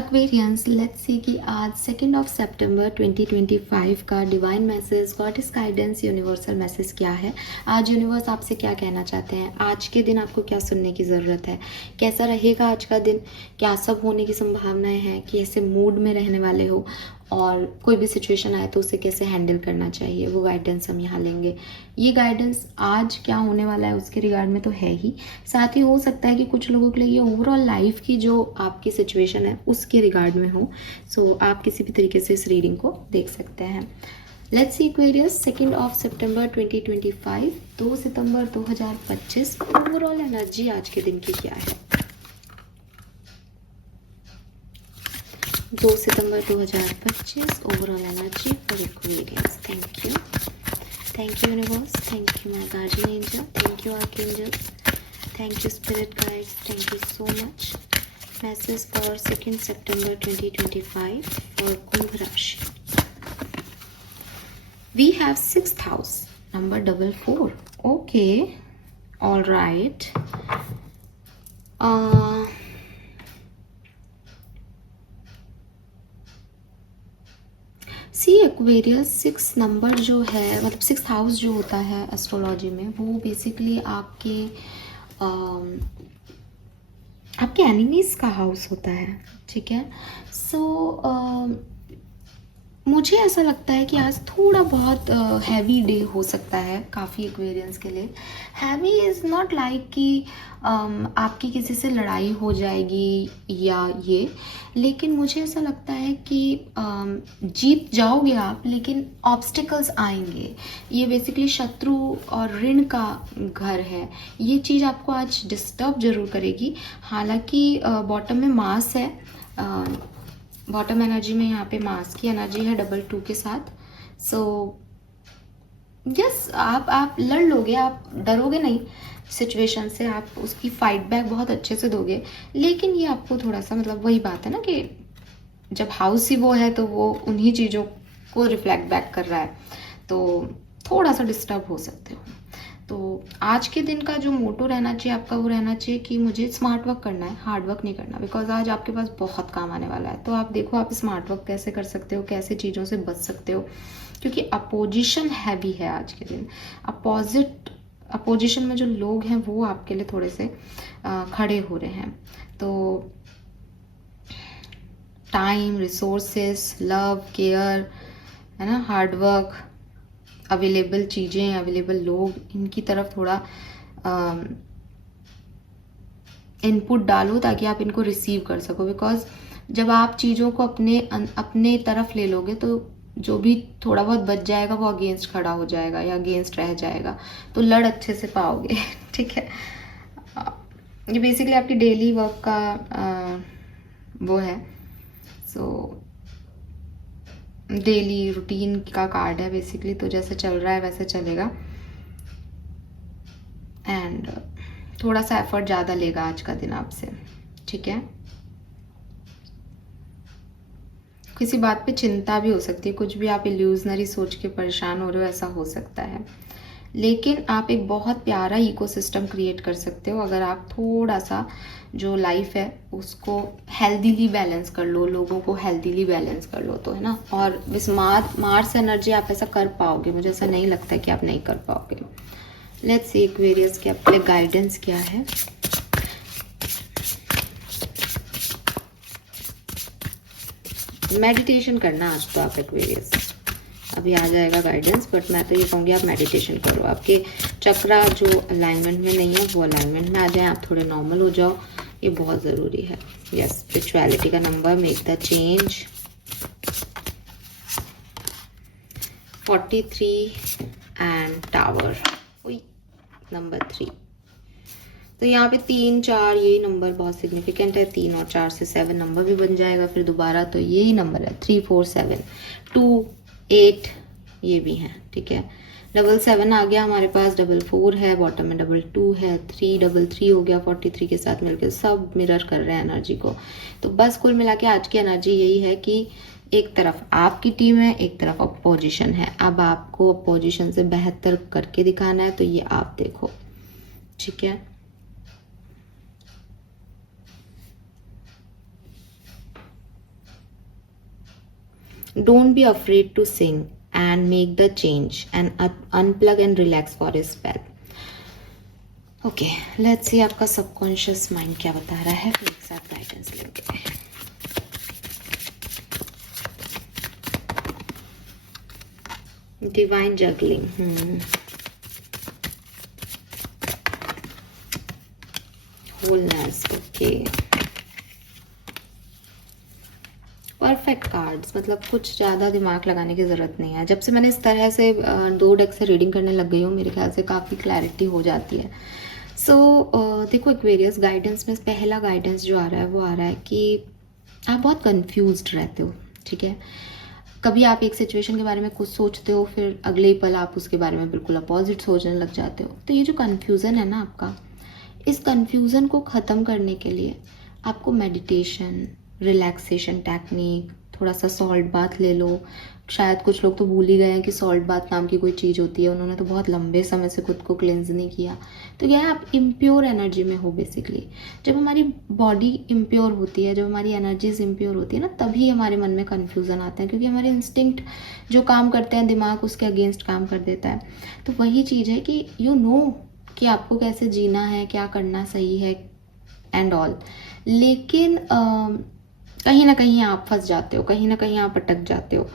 Aquarians, let's see कि आज 2 सितंबर 2025 का divine message, goddess guidance, universal message क्या है। आज यूनिवर्स आपसे क्या कहना चाहते हैं, आज के दिन आपको क्या सुनने की ज़रूरत है, कैसा रहेगा आज का दिन, क्या सब होने की संभावनाएं हैं, कि ऐसे मूड में रहने वाले हो और कोई भी सिचुएशन आए तो उसे कैसे हैंडल करना चाहिए, वो गाइडेंस हम यहाँ लेंगे। ये गाइडेंस आज क्या होने वाला है उसके रिगार्ड में तो है ही, साथ ही हो सकता है कि कुछ लोगों के लिए ये ओवरऑल लाइफ की जो आपकी सिचुएशन है उसके रिगार्ड में हो। सो आप किसी भी तरीके से इस रीडिंग को देख सकते हैं। Let's see Aquarius, 2 September 2025, 2 September 2025, overall energy आज के दिन की क्या है। 2 सितंबर 2025 overall energy for Aquarius. Thank you universe, thank you my guardian angel, thank you archangel, thank you spirit guides, thank you so much. Message for 2 September 2025 for Kumbh Rashi. We have 6th house, number 44. Okay, all right. C Aquarius, 6 number जो है, मतलब 6th house जो होता है astrology में, वो basically आपके enemies का हाउस होता है, ठीक है। सो मुझे ऐसा लगता है कि आज थोड़ा बहुत हैवी डे हो सकता है काफ़ी एक्वेरियंस के लिए। हैवी इज़ नॉट लाइक कि आपकी किसी से लड़ाई हो जाएगी या ये, लेकिन मुझे ऐसा लगता है कि जीत जाओगे आप, लेकिन ऑब्स्टिकल्स आएंगे। ये बेसिकली शत्रु और ऋण का घर है। ये चीज़ आपको आज डिस्टर्ब जरूर करेगी। हालांकि बॉटम में मास है, बॉटम एनर्जी में यहाँ पे मास की एनर्जी है डबल 2 के साथ। सो यस, आप लड़ लोगे, आप डरोगे नहीं सिचुएशन से, आप उसकी फाइट बैक बहुत अच्छे से दोगे। लेकिन ये आपको थोड़ा सा, मतलब वही बात है ना कि जब हाउस ही वो है तो वो उन्हीं चीज़ों को रिफ्लेक्ट बैक कर रहा है, तो थोड़ा सा डिस्टर्ब हो सकते हो। तो आज के दिन का जो मोटो रहना चाहिए आपका, वो रहना चाहिए कि मुझे स्मार्ट वर्क करना है, हार्ड वर्क नहीं करना, बिकॉज आज आपके पास बहुत काम आने वाला है। तो आप देखो आप स्मार्ट वर्क कैसे कर सकते हो, कैसे चीज़ों से बच सकते हो, क्योंकि अपोजिशन हैवी है आज के दिन। अपोजिशन में जो लोग हैं वो आपके लिए थोड़े से खड़े हो रहे हैं। तो टाइम, रिसोर्सेस, लव, केयर, है ना, हार्ड वर्क, अवेलेबल चीज़ें, अवेलेबल लोग, इनकी तरफ थोड़ा इनपुट डालो ताकि आप इनको रिसीव कर सको। बिकॉज जब आप चीज़ों को अपने तरफ ले लोगे तो जो भी थोड़ा बहुत बच जाएगा वो अगेंस्ट खड़ा हो जाएगा या अगेंस्ट रह जाएगा, तो लड़ अच्छे से पाओगे। ठीक है, ये बेसिकली आपकी डेली वर्क का वो है। सो डेली रूटीन का कार्ड है बेसिकली, तो जैसे चल रहा है वैसे चलेगा। एंड थोड़ा सा एफर्ट ज़्यादा लेगा आज का दिन आपसे, ठीक है। किसी बात पे चिंता भी हो सकती है, कुछ भी आप इल्यूजनरी सोच के परेशान हो रहे हो, ऐसा हो सकता है। लेकिन आप एक बहुत प्यारा इकोसिस्टम क्रिएट कर सकते हो अगर आप थोड़ा सा जो लाइफ है उसको हेल्दीली बैलेंस कर लो, लोगों को हेल्दीली बैलेंस कर लो, तो है ना। और इस मार्स एनर्जी आप ऐसा कर पाओगे, मुझे ऐसा नहीं लगता कि आप नहीं कर पाओगे। लेट्स सी एक्वेरियस के आपके गाइडेंस क्या है। मेडिटेशन करना आज तो आप एक्वेरियस, अभी आ जाएगा गाइडेंस, बट मैं तो ये कहूँगी आप मेडिटेशन करो। आपके चक्रा जो अलाइनमेंट में नहीं है वो अलाइनमेंट में आ जाए, आप थोड़े नॉर्मल हो जाओ, ये बहुत ज़रूरी है। यस, स्पिरिचुअलिटी का number, make the change, 43 and tower, number 3। तो यहाँ पे 3, 4 यही नंबर बहुत सिग्निफिकेंट है। 3 और 4 से 7 नंबर भी बन जाएगा फिर दोबारा, तो यही नंबर है 3, 4, 7, 2, 8 ये भी हैं, ठीक है। डबल 7 आ गया हमारे पास, डबल 4 है, बॉटम में डबल 2 है, 3 डबल 3 हो गया, 43 के साथ मिलकर सब मिरर कर रहे हैं एनर्जी को। तो बस कुल मिला के आज की एनर्जी यही है कि एक तरफ आपकी टीम है, एक तरफ अपोजिशन है। अब आपको अपोजिशन से बेहतर करके दिखाना है, तो ये आप देखो, ठीक है। Don't be afraid to sing and make the change and unplug and relax for a spell. Okay, let's see आपका सबकॉन्शियस माइंड क्या बता रहा है, फिर एक साथ गाइडेंस लेंगे। Divine juggling, wholeness, okay, perfect cards, मतलब कुछ ज़्यादा दिमाग लगाने की ज़रूरत नहीं है। जब से मैंने इस तरह से 2 डेक से रीडिंग करने लग गई हूँ, मेरे ख्याल से काफ़ी क्लैरिटी हो जाती है। सो देखो, एक्वेरियस गाइडेंस में पहला गाइडेंस जो आ रहा है वो आ रहा है कि आप बहुत कंफ्यूज्ड रहते हो, ठीक है। कभी आप एक सिचुएशन के बारे में कुछ सोचते हो, फिर अगले ही पल आप उसके बारे में बिल्कुल अपोजिट सोचने लग जाते हो। तो ये जो कन्फ्यूज़न है ना आपका, इस कन्फ्यूज़न को ख़त्म करने के लिए आपको मेडिटेशन, रिलैक्सेशन टेक्निक, थोड़ा सा सॉल्ट बाथ ले लो। शायद कुछ लोग तो भूल ही गए हैं कि सॉल्ट बाथ नाम की कोई चीज़ होती है, उन्होंने तो बहुत लंबे समय से खुद को क्लेंज नहीं किया। तो क्या है, आप इम्प्योर एनर्जी में हो बेसिकली। जब हमारी बॉडी इम्प्योर होती है, जब हमारी एनर्जीज इम्प्योर होती है ना, तभी हमारे मन में कन्फ्यूज़न आता है, क्योंकि हमारे इंस्टिंक्ट जो काम करते हैं, दिमाग उसके अगेंस्ट काम कर देता है। तो वही चीज़ है कि यू नो कि आपको कैसे जीना है, क्या करना सही है एंड ऑल, लेकिन कहीं ना कहीं आप फंस जाते हो, कहीं ना कहीं आप अटक जाते हो,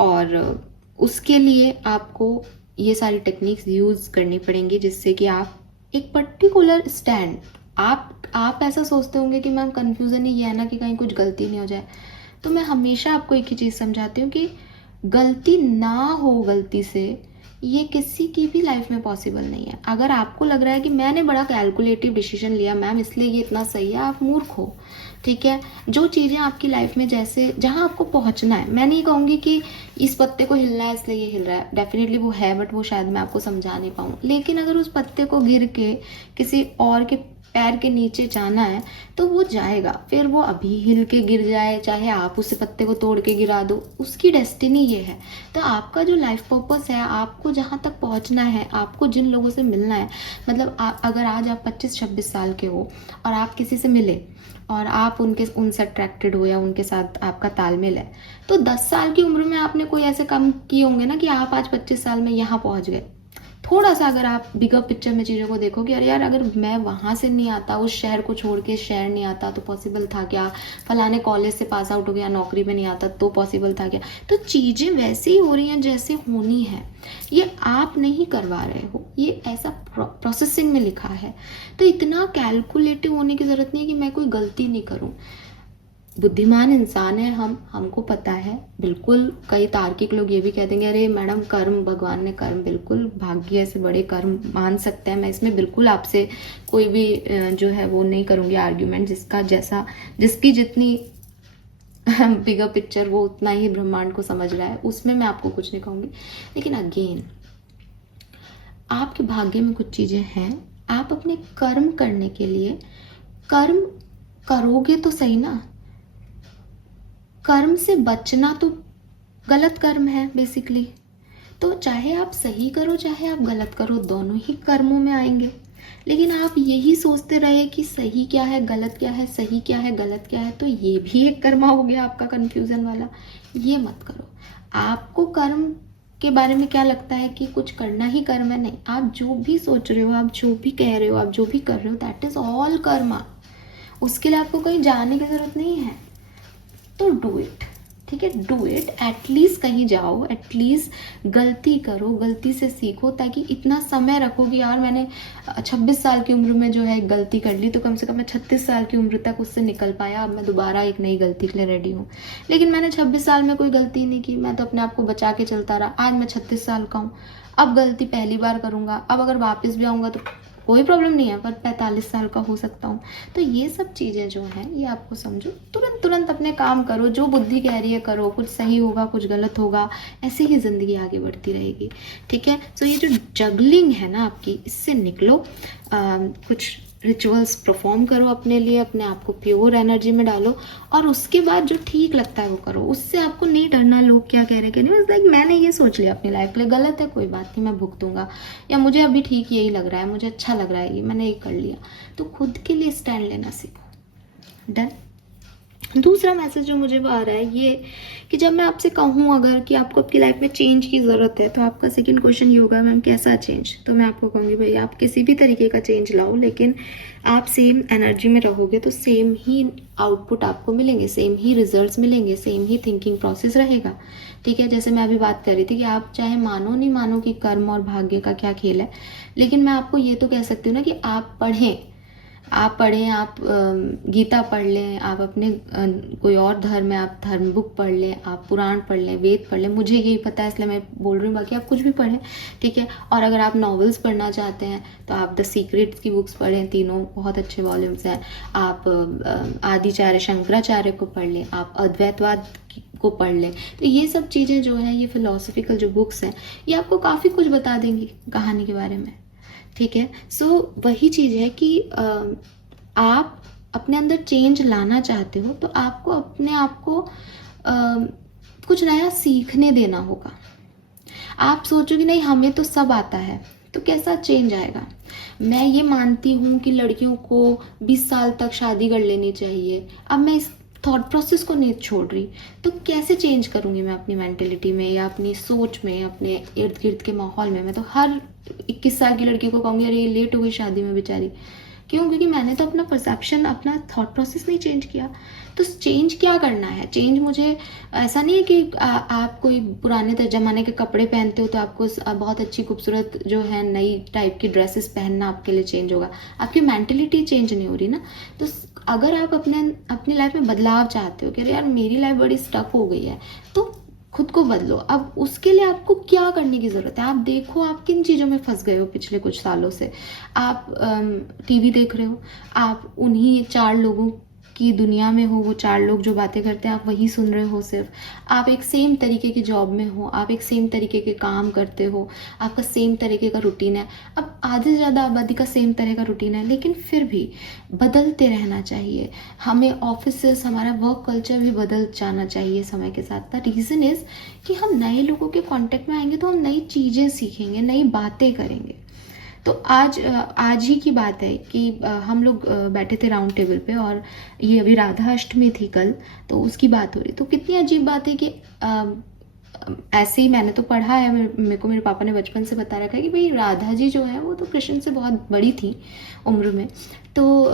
और उसके लिए आपको ये सारी टेक्निक्स यूज़ करनी पड़ेंगी, जिससे कि आप एक पर्टिकुलर स्टैंड, आप ऐसा सोचते होंगे कि मैम कन्फ्यूज़न ही ये है ना कि कहीं कुछ गलती नहीं हो जाए। तो मैं हमेशा आपको एक ही चीज़ समझाती हूँ कि गलती ना हो, गलती से ये किसी की भी लाइफ में पॉसिबल नहीं है। अगर आपको लग रहा है कि मैंने बड़ा कैलकुलेटिव डिसीजन लिया मैम इसलिए ये इतना सही है, आप मूर्ख हो, ठीक है। जो चीज़ें आपकी लाइफ में, जैसे जहाँ आपको पहुँचना है, मैं नहीं कहूँगी कि इस पत्ते को हिलना है इसलिए ये हिल रहा है, डेफिनेटली वो है, बट वो शायद मैं आपको समझा नहीं पाऊँ। लेकिन अगर उस पत्ते को गिर के किसी और के पैर के नीचे जाना है तो वो जाएगा, फिर वो अभी हिल के गिर जाए, चाहे आप उस पत्ते को तोड़ के गिरा दो, उसकी डेस्टिनी ये है। तो आपका जो लाइफ पर्पस है, आपको जहाँ तक पहुँचना है, आपको जिन लोगों से मिलना है, मतलब अगर आज आप 25-26 साल के हो और आप किसी से मिले और आप उनसे अट्रैक्टेड हो या उनके साथ आपका तालमेल है, तो 10 साल की उम्र में आपने कोई ऐसे काम किए होंगे ना कि आप आज 25 साल में यहाँ पहुँच गए। थोड़ा सा अगर आप बिगर पिक्चर में चीज़ों को देखो कि अरे यार, अगर मैं वहाँ से नहीं आता, उस शहर को छोड़ के शहर नहीं आता तो पॉसिबल था क्या, फलाने कॉलेज से पास आउट हो गया, नौकरी में नहीं आता तो पॉसिबल था क्या। तो चीज़ें वैसे ही हो रही हैं जैसे होनी है, ये आप नहीं करवा रहे हो, ये ऐसा प्रोसेसिंग में लिखा है। तो इतना कैलकुलेटिव होने की ज़रूरत नहीं है कि मैं कोई गलती नहीं करूँ। बुद्धिमान इंसान है हम, हमको पता है बिल्कुल। कई तार्किक लोग ये भी कह देंगे अरे मैडम कर्म, भगवान ने कर्म, बिल्कुल भाग्य से बड़े कर्म मान सकते हैं। मैं इसमें बिल्कुल आपसे कोई भी जो है वो नहीं करूँगी आर्ग्यूमेंट, जिसका जैसा, जिसकी जितनी बिगर पिक्चर वो उतना ही ब्रह्मांड को समझ रहा है, उसमें मैं आपको कुछ नहीं कहूँगी। लेकिन अगेन, आपके भाग्य में कुछ चीज़ें हैं, आप अपने कर्म करने के लिए कर्म करोगे तो सही ना। कर्म से बचना तो गलत कर्म है बेसिकली। तो चाहे आप सही करो चाहे आप गलत करो, दोनों ही कर्मों में आएंगे। लेकिन आप यही सोचते रहे कि सही क्या है गलत क्या है, सही क्या है गलत क्या है, तो ये भी एक कर्मा हो गया आपका कन्फ्यूजन वाला। ये मत करो। आपको कर्म के बारे में क्या लगता है कि कुछ करना ही कर्म है? नहीं, आप जो भी सोच रहे हो, आप जो भी कह रहे हो, आप जो भी कर रहे हो, दैट इज ऑल कर्मा। उसके लिए आपको कहीं जाने की जरूरत नहीं है। तो डू इट, ठीक है, डू इट। एटलीस्ट कहीं जाओ, एटलीस्ट गलती करो, गलती से सीखो, ताकि इतना समय रखो कि यार मैंने 26 साल की उम्र में जो है एक गलती कर ली, तो कम से कम मैं 36 साल की उम्र तक उससे निकल पाया, अब मैं दोबारा एक नई गलती के लिए रेडी हूँ। लेकिन मैंने 26 साल में कोई गलती नहीं की, मैं तो अपने आप को बचा के चलता रहा। आज मैं 36 साल का हूँ, अब गलती पहली बार करूँगा, अब अगर वापस भी आऊँगा तो कोई प्रॉब्लम नहीं है, पर 45 साल का हो सकता हूँ। तो ये सब चीज़ें जो हैं ये आपको समझो, तुरंत तुरंत अपने काम करो, जो बुद्धि कह रही है करो, कुछ सही होगा कुछ गलत होगा, ऐसे ही ज़िंदगी आगे बढ़ती रहेगी, ठीक है। सो ये जो जगलिंग है ना आपकी, इससे निकलो। कुछ रिचुअल्स परफॉर्म करो अपने लिए, अपने आप को प्योर एनर्जी में डालो, और उसके बाद जो ठीक लगता है वो करो। उससे आपको नहीं डरना लोग क्या कह रहे हैं कि नहीं, लाइक मैंने ये सोच लिया अपनी लाइफ के लिए, गलत है कोई बात नहीं, मैं भुगतूंगा, या मुझे अभी ठीक यही लग रहा है, मुझे अच्छा लग रहा है ये, मैंने ये कर लिया। तो खुद के लिए स्टैंड लेना सीखो। डन। दूसरा मैसेज जो मुझे आ रहा है ये कि जब मैं आपसे कहूँ अगर कि आपको आपकी लाइफ में चेंज की ज़रूरत है, तो आपका सेकंड क्वेश्चन ये होगा, मैम कैसा चेंज? तो मैं आपको कहूँगी भाई आप किसी भी तरीके का चेंज लाओ, लेकिन आप सेम एनर्जी में रहोगे तो सेम ही आउटपुट आपको मिलेंगे, सेम ही रिजल्ट्स मिलेंगे, सेम ही थिंकिंग प्रोसेस रहेगा। ठीक है, जैसे मैं अभी बात कर रही थी कि आप चाहे मानो नहीं मानो कि कर्म और भाग्य का क्या खेल है, लेकिन मैं आपको ये तो कह सकती हूँ ना कि आप पढ़ें, आप गीता पढ़ लें, आप अपने कोई और धर्म है आप धर्म बुक पढ़ लें, आप पुराण पढ़ लें, वेद पढ़ लें, मुझे यही पता है इसलिए मैं बोल रही हूँ, बाकी आप कुछ भी पढ़ें। ठीक है, और अगर आप नॉवेल्स पढ़ना चाहते हैं तो आप द सीक्रेट्स की बुक्स पढ़ें, तीनों बहुत अच्छे वॉल्यूम्स हैं। आप आदिचार्य शंकराचार्य को पढ़ लें, आप अद्वैतवाद को पढ़ लें। तो ये सब चीज़ें जो हैं, ये फिलोसफिकल जो बुक्स हैं, ये आपको काफ़ी कुछ बता देंगी कहानी के बारे में। ठीक है, सो वही चीज़ है कि आप अपने अंदर चेंज लाना चाहते हो तो आपको अपने आप को कुछ नया सीखने देना होगा। आप सोचोगे नहीं हमें तो सब आता है, तो कैसा चेंज आएगा? मैं ये मानती हूँ कि लड़कियों को 20 साल तक शादी कर लेनी चाहिए, अब मैं इस थॉट प्रोसेस को नहीं छोड़ रही, तो कैसे चेंज करूँगी मैं अपनी मेंटेलिटी में या अपनी सोच में, अपने इर्द गिर्द के माहौल में? मैं तो हर 21 साल की लड़की को कहूँगी अरे ये लेट हो गई शादी में बेचारी। क्यों? क्योंकि मैंने तो अपना परसेप्शन, अपना थॉट प्रोसेस नहीं चेंज किया। तो चेंज क्या करना है? चेंज मुझे ऐसा नहीं है कि आप कोई पुराने ज़माने के कपड़े पहनते हो तो आपको बहुत अच्छी खूबसूरत जो है नई टाइप की ड्रेसेस पहनना आपके लिए चेंज होगा। आपकी मेंटेलिटी चेंज नहीं हो रही ना। तो अगर आप अपनी लाइफ में बदलाव चाहते हो कि अरे यार मेरी लाइफ बड़ी स्टक हो गई है, तो खुद को बदलो। अब उसके लिए आपको क्या करने की ज़रूरत है? आप देखो आप किन चीज़ों में फंस गए हो पिछले कुछ सालों से। आप टीवी देख रहे हो, आप उन्हीं 4 लोगों की दुनिया में हो, वो 4 लोग जो बातें करते हैं आप वही सुन रहे हो सिर्फ। आप एक सेम तरीके की जॉब में हो, आप एक सेम तरीके के काम करते हो, आपका सेम तरीके का रूटीन है। अब आधे से ज़्यादा आबादी का सेम तरह का रूटीन है, लेकिन फिर भी बदलते रहना चाहिए हमें। ऑफिसेस, हमारा वर्क कल्चर भी बदल जाना चाहिए समय के साथ। द रीज़न इज़ कि हम नए लोगों के कांटेक्ट में आएंगे तो हम नई चीज़ें सीखेंगे, नई बातें करेंगे। तो आज ही की बात है कि हम लोग बैठे थे राउंड टेबल पे, और ये अभी राधा अष्टमी थी कल, तो उसकी बात हो रही। तो कितनी अजीब बात है कि ऐसे ही मैंने तो पढ़ा है, मेरे को मेरे पापा ने बचपन से बता रखा है कि भाई राधा जी जो है वो तो कृष्ण से बहुत बड़ी थी उम्र में। तो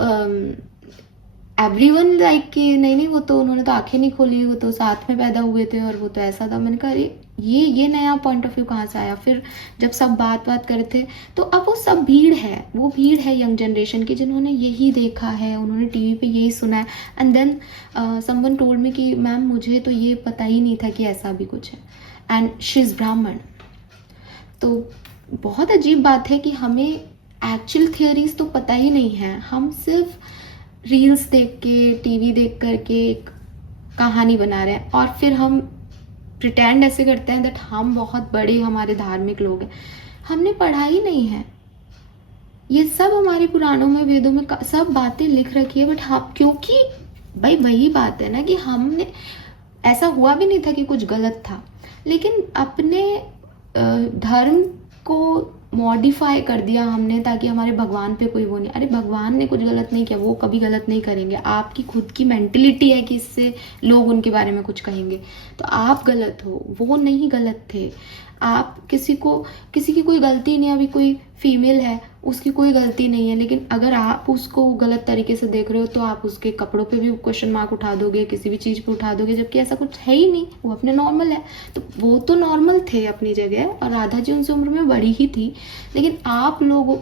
एवरीवन लाइक कि नहीं वो तो उन्होंने तो आंखें नहीं खोली, वो तो साथ में पैदा हुए थे और वो तो ऐसा था। मैंने कहा अरे ये नया पॉइंट ऑफ व्यू कहाँ से आया? फिर जब सब बात कर रहे थे तो अब वो सब भीड़ है, वो भीड़ है यंग जनरेशन की जिन्होंने यही देखा है, उन्होंने टीवी पे यही सुना है। And then someone told me कि मैम मुझे तो ये पता ही नहीं था कि ऐसा भी कुछ है, एंड शी इज़ ब्राह्मण। तो बहुत अजीब बात है कि हमें एक्चुअल थियोरीज तो पता ही नहीं है, हम सिर्फ रील्स देख के, टीवी देख करके एक कहानी बना रहे हैं, और फिर हम प्रिटेंड ऐसे करते हैं दैट हम बहुत बड़े हमारे धार्मिक लोग हैं। हमने पढ़ा ही नहीं है, ये सब हमारे पुराणों में, वेदों में सब बातें लिख रखी है, बट हम, क्योंकि भाई वही बात है ना कि हमने, ऐसा हुआ भी नहीं था कि कुछ गलत था, लेकिन अपने धर्म को मॉडिफाई कर दिया हमने ताकि हमारे भगवान पे कोई वो नहीं। अरे भगवान ने कुछ गलत नहीं किया, वो कभी गलत नहीं करेंगे। आपकी खुद की मेंटलिटी है कि इससे लोग उनके बारे में कुछ कहेंगे, तो आप गलत हो, वो नहीं गलत थे। आप किसी की कोई गलती नहीं है। अभी कोई फीमेल है, उसकी कोई गलती नहीं है, लेकिन अगर आप उसको गलत तरीके से देख रहे हो तो आप उसके कपड़ों पे भी क्वेश्चन मार्क उठा दोगे, किसी भी चीज़ पे उठा दोगे, जबकि ऐसा कुछ है ही नहीं, वो अपने नॉर्मल है। तो वो तो नॉर्मल थे अपनी जगह, और राधा जी उनसे उम्र में बड़ी ही थी, लेकिन आप लोग,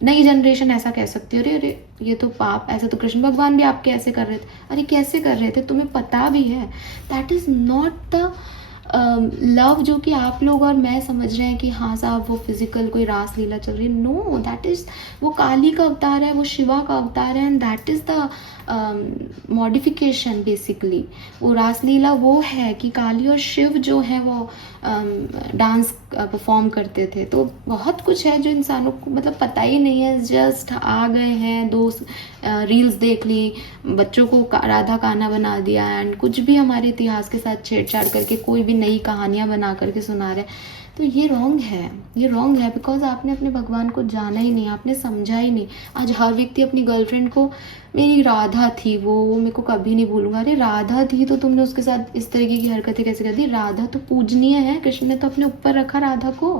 नई जनरेशन ऐसा कह सकती है अरे अरे ये तो पाप, ऐसा तो कृष्ण भगवान भी आपके ऐसे कर रहे थे। अरे कैसे कर रहे थे? तुम्हें पता भी है। That is not the love जो कि आप लोग और मैं समझ रहे हैं कि हाँ साहब वो फिजिकल कोई रास लीला चल रही है। नो, दैट इज़, वो काली का अवतार है, वो शिवा का अवतार है, and that is the modification basically. वो रासलीला वो है कि काली और शिव जो है वो डांस परफॉर्म करते थे। तो बहुत कुछ है जो इंसानों को मतलब पता ही नहीं है, जस्ट आ गए हैं, दो रील्स देख ली, बच्चों को राधा काना बना दिया, एंड कुछ भी हमारे इतिहास के साथ छेड़छाड़ करके कोई भी कोई नई कहानियाँ बना करके सुना रहे हैं, तो ये रॉन्ग है, ये रॉन्ग है। बिकॉज आपने अपने भगवान को जाना ही नहीं, आपने समझा ही नहीं। आज हर व्यक्ति अपनी गर्लफ्रेंड को मेरी राधा थी वो मेरे को कभी नहीं भूलूंगा। अरे राधा थी तो तुमने उसके साथ इस तरीके की हरकतें कैसे कर दी? राधा तो पूजनीय है, कृष्ण ने तो अपने ऊपर रखा राधा को,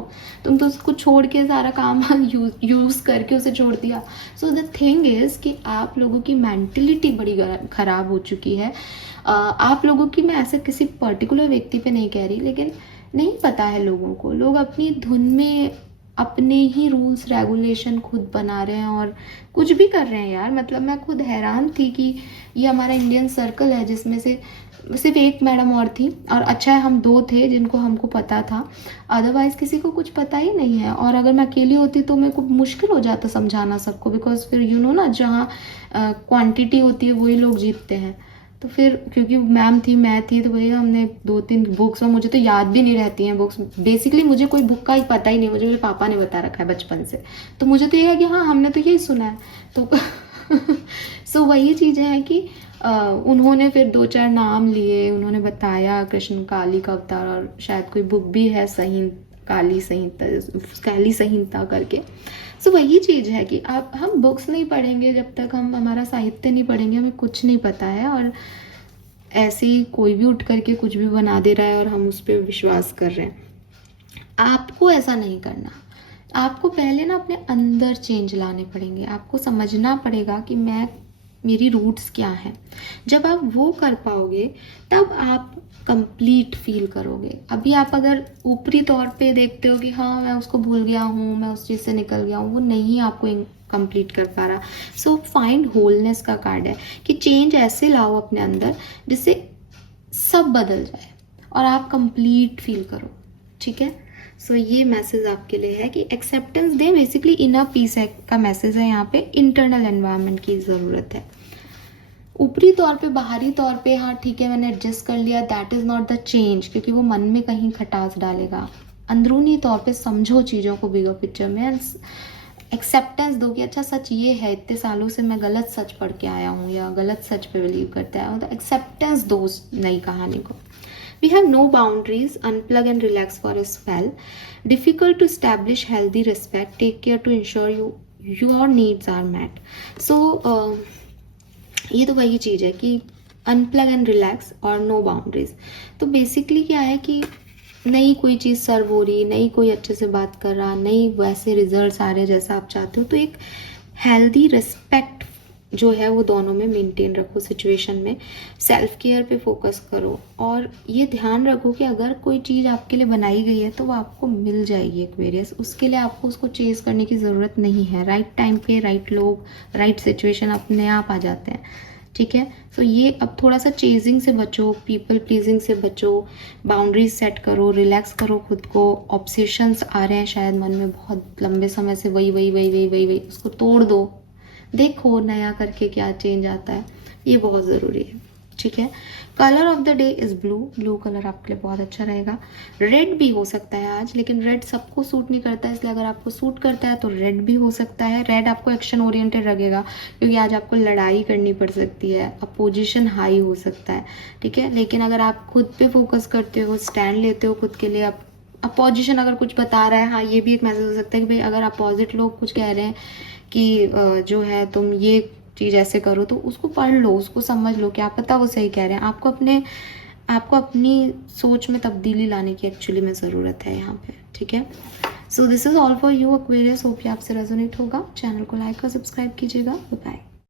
तुम तो उसको छोड़ के सारा काम यूज़ करके उसे छोड़ दिया। सो द थिंग इज़ कि आप लोगों की मेंटलिटी बड़ी ख़राब हो चुकी है। आप लोगों की, मैं ऐसे किसी पर्टिकुलर व्यक्ति पे नहीं कह रही, लेकिन नहीं पता है लोगों को, लोग अपनी धुन में अपने ही रूल्स रेगुलेशन खुद बना रहे हैं और कुछ भी कर रहे हैं यार। मतलब मैं खुद हैरान थी कि ये हमारा इंडियन सर्कल है जिसमें से सिर्फ एक मैडम और थी, और अच्छा है हम 2 थे जिनको हमको पता था, अदरवाइज़ किसी को कुछ पता ही नहीं है। और अगर मैं अकेली होती तो मेरे को मुश्किल हो जाता समझाना सबको, बिकॉज फिर यू नो ना, जहाँ क्वांटिटी होती है वही लोग जीतते हैं। तो फिर क्योंकि मैम थी, मैं थी, तो भैया हमने 2-3 बुक्स, और मुझे तो याद भी नहीं रहती हैं बुक्स। बेसिकली मुझे कोई बुक का ही पता ही नहीं, मुझे मेरे पापा ने बता रखा है बचपन से। तो मुझे तो ये है कि हाँ हमने तो यही सुना है। तो सो वही चीज़ें हैं कि उन्होंने फिर 2-4 नाम लिए, उन्होंने बताया कृष्ण काली का अवतार, और शायद कोई बुक भी है काली संहिता करके। सो वही चीज़ है कि आप, हम बुक्स नहीं पढ़ेंगे जब तक हम हमारा साहित्य नहीं पढ़ेंगे, हमें कुछ नहीं पता है। और ऐसे ही कोई भी उठ करके कुछ भी बना दे रहा है और हम उस पर विश्वास कर रहे हैं। आपको ऐसा नहीं करना। आपको पहले ना अपने अंदर चेंज लाने पड़ेंगे, आपको समझना पड़ेगा कि मेरी रूट्स क्या हैं। जब आप वो कर पाओगे तब आप कंप्लीट फील करोगे। अभी आप अगर ऊपरी तौर पे देखते हो कि हाँ मैं उसको भूल गया हूँ, मैं उस चीज़ से निकल गया हूँ, वो नहीं आपको कंप्लीट कर पा रहा। सो फाइंड होलनेस का कार्ड है कि चेंज ऐसे लाओ अपने अंदर जिससे सब बदल जाए और आप कंप्लीट फील करो। ठीक है, सो ये मैसेज आपके लिए है कि एक्सेप्टेंस दें। बेसिकली इनर पीस है का मैसेज है यहाँ पे। इंटरनल एनवायरनमेंट की ज़रूरत है। ऊपरी तौर पे, बाहरी तौर पे हाँ ठीक है मैंने एडजस्ट कर लिया, that is not the change, क्योंकि वो मन में कहीं खटास डालेगा। अंदरूनी तौर पे समझो चीज़ों को बिगर पिक्चर में, एक्सेप्टेंस दो कि अच्छा सच ये है, इतने सालों से मैं गलत सच पढ़ के आया हूँ या गलत सच पे बिलीव करते आया हूँ। तो एक्सेप्टेंस दो उस नई कहानी को। We have no boundaries, unplug and relax for a spell. Difficult to establish healthy respect. Take care to ensure your needs are met. So ये तो वही चीज़ है कि अनप्लग एंड रिलैक्स और नो बाउंड्रीज। तो बेसिकली क्या है कि नई कोई चीज़ सर्व हो रही, नई कोई अच्छे से बात कर रहा, नई वैसे रिजल्ट्स आ रहे जैसा आप चाहते हो, तो एक हेल्दी रिस्पेक्ट जो है वो दोनों में मेंटेन रखो। सिचुएशन में सेल्फ केयर पे फोकस करो और ये ध्यान रखो कि अगर कोई चीज़ आपके लिए बनाई गई है तो वो आपको मिल जाएगी एक्वेरियस। उसके लिए आपको उसको चेज करने की ज़रूरत नहीं है। राइट टाइम पे राइट लोग, राइट सिचुएशन अपने आप आ जाते हैं। ठीक है, सो ये अब थोड़ा सा चेजिंग से बचो, पीपल प्लीजिंग से बचो, बाउंड्रीज सेट करो, रिलैक्स करो खुद को। ऑब्सेशंस आ रहे हैं शायद मन में बहुत लंबे समय से, वही वही वही वही वही वही, उसको तोड़ दो, देखो नया करके क्या चेंज आता है। ये बहुत ज़रूरी है। ठीक है, colour of the day is blue. Blue colour आपके लिए बहुत अच्छा रहेगा। रेड भी हो सकता है आज, लेकिन रेड सबको सूट नहीं करता है, इसलिए अगर आपको सूट करता है तो रेड भी हो सकता है। रेड आपको एक्शन ओरिएंटेड लगेगा क्योंकि आज आपको लड़ाई करनी पड़ सकती है, अपोजिशन हाई हो सकता है। ठीक है, लेकिन अगर आप खुद पे फोकस करते हो, स्टैंड लेते हो खुद के लिए, आप अपोजिशन अगर कुछ बता रहा है, हाँ ये भी एक मैसेज हो सकता है कि भाई अगर अपोजिट लोग कुछ कह रहे हैं कि जो है तुम ये चीज़ ऐसे करो, तो उसको पढ़ लो, उसको समझ लो, क्या पता वो सही कह रहे हैं। आपको अपनी सोच में तब्दीली लाने की एक्चुअली में ज़रूरत है यहाँ पे। ठीक है, so this is all for you Aquarius. Hope ये आपसे रेजोनेट होगा। चैनल को लाइक और सब्सक्राइब कीजिएगा। बाय।